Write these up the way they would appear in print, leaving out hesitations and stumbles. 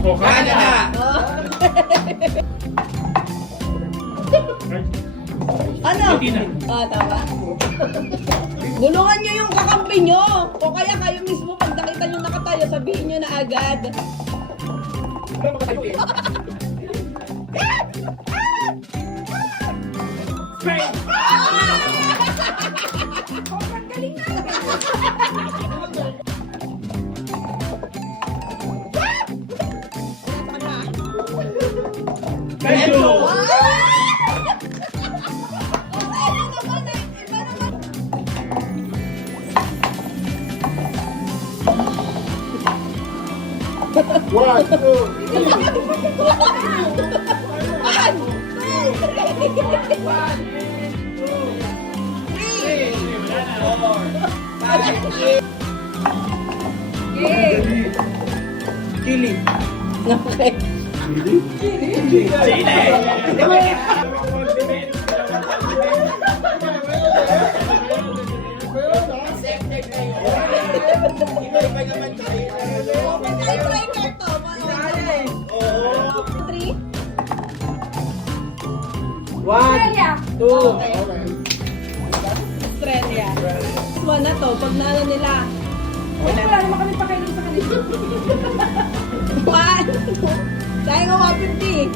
Canada. Ano? Tama. Bulungan nyo yung kakampi nyo. O kaya kayo mismo, pag nakita nyo nakatayo, sabihin nyo na agad. Spain! Sobrang galing na. Pedro! One, two, Chile! Okay. Tiebreaker to. Three. One, two, Australia. One na to. Pag naano nila. Wala naman kami pakailan sa kanila. One. Dahil nga 150.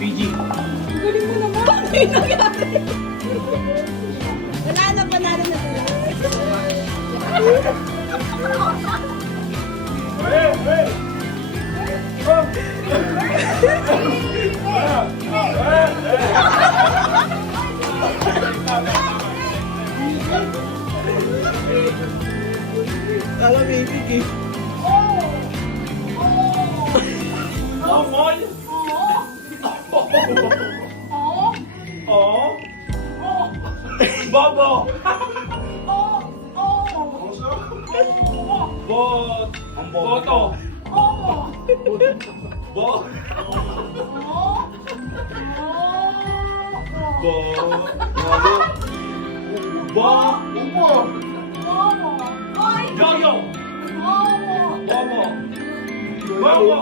Fiji! Galing mo naman. Ano yung nangyari? Wala na, panalo na sila. Alam mo, Fiji! Mol! Oh! Bobo! Boto! Yoyo! Bobo! Bobo!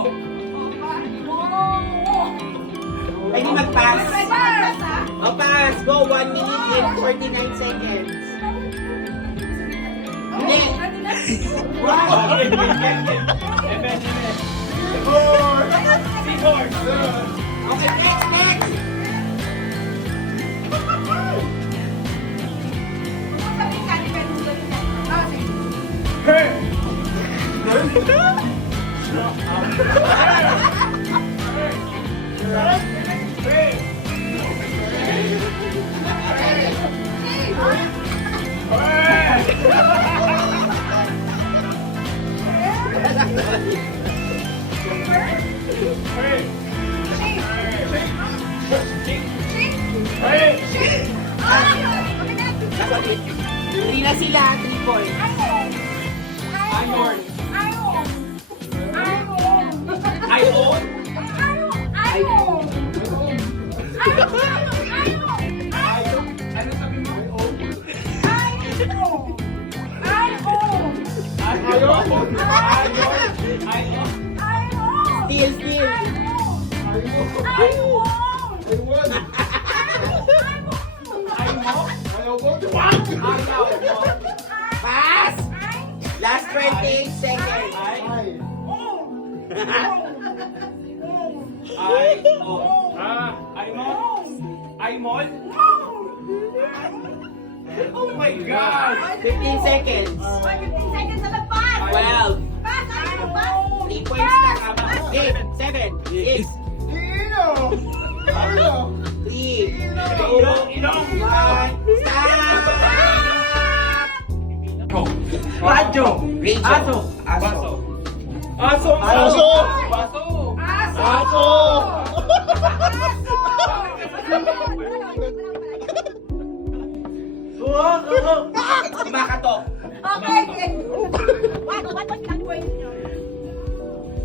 Pwede mag-pass. O pass. Go. 1 minute and 49 seconds. Hindi. Okay, next. Hindi na sila. 3 points. I own! Ano sabi mo? Steal. Pass. Last 28 seconds. Mol? Oh my God! 15 seconds. 15 seconds na nagpas. 12. 3 points na. 8, 7, 6, 3, Ilong! 1, stop! Radyo! Rachel. Aso! Aso! Kumakatok. Okay. One point nyo.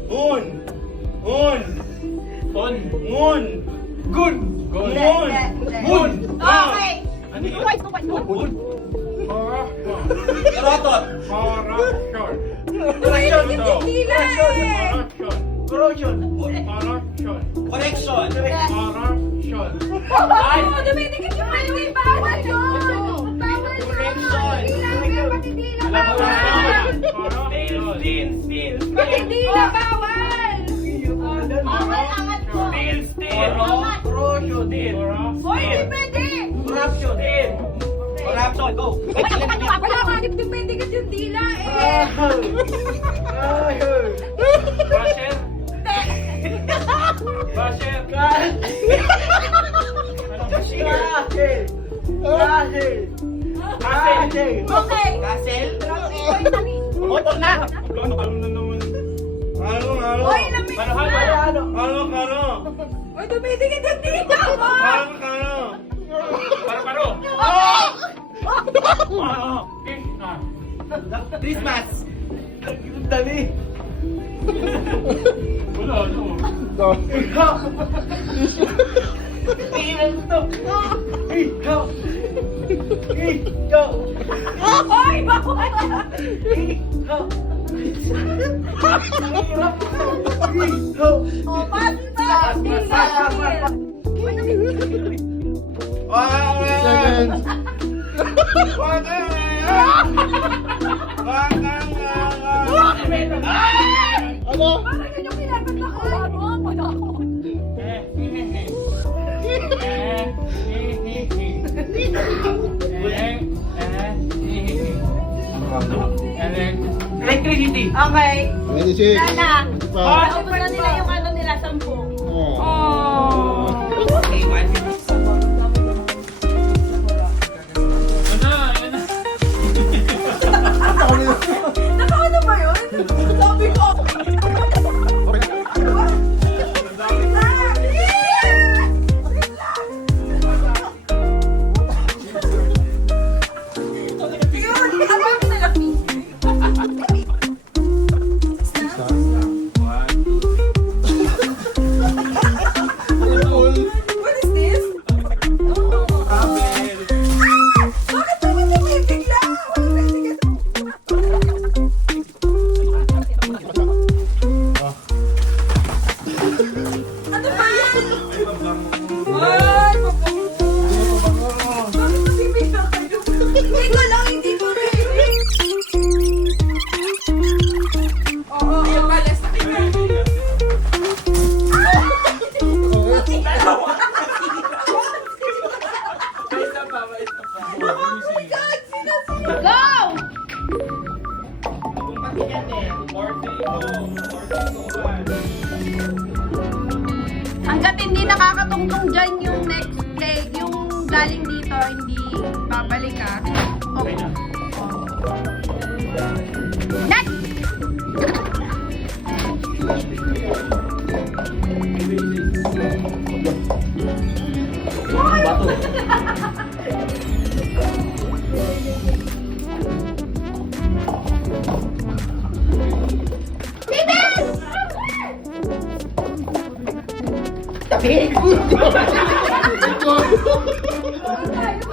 Un! Okay. Ano yun? Two points. Alright. Rotot. Corruption. Tumidikit yung dila eh! Corruption. Corruption. Correction. Corruption. Ay! Oh, dumidikit yung maluwi. Bawal yun! Bawal Correction. yun! Kailangan matindila Alam mo na. bawal! Still. Matindila bawal! Still. Corruption. Hoy, hindi pwede! Corruption. Corruption. Go. Wala ka, hindi dumidikit yung dila eh! Basher. Basher. Okay! Castle. Motor na. Hoy, lamig na! Hoy, dumidikit yung dila mo! Paro. Christmas. Wala, ano. Hoy, bawal! Oh, pass. Parang yun yung kinagat na ko. Electricity. Okay. 26. Sana. Pa. Naubos na nila yung ano nila, 10. Oh. Okay, 1. Nakaano ba yun? Sabi ko. What is this? Bakit naman tumibigla? Ano ba yan? Ay, bakit tumibigla kayo? Hindi ko lang, hindi ko rin. Oo, yung malas na Go! Hanggat hindi nakakatungtong dyan yung next leg, yung galing dito, hindi babalik ka. Okay. Next!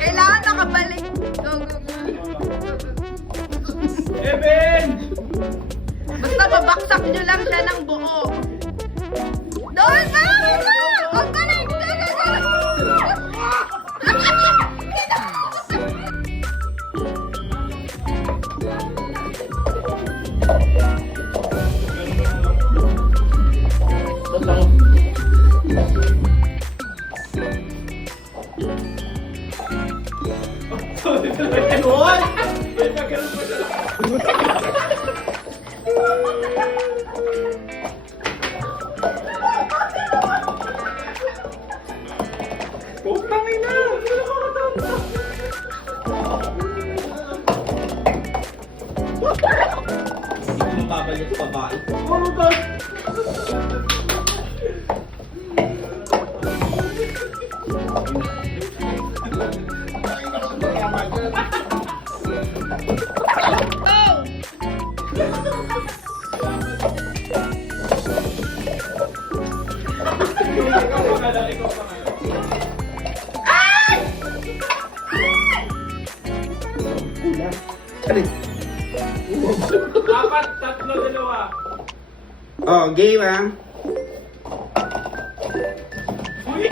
Kailangan nakabalik. Go. Evan! Basta babaksak nyo lang siya ng buo. Doon! Malapit na! Ang galing! Babalik pa ba? Apat, tatlo, dalawa. Oh, game ah. Uy!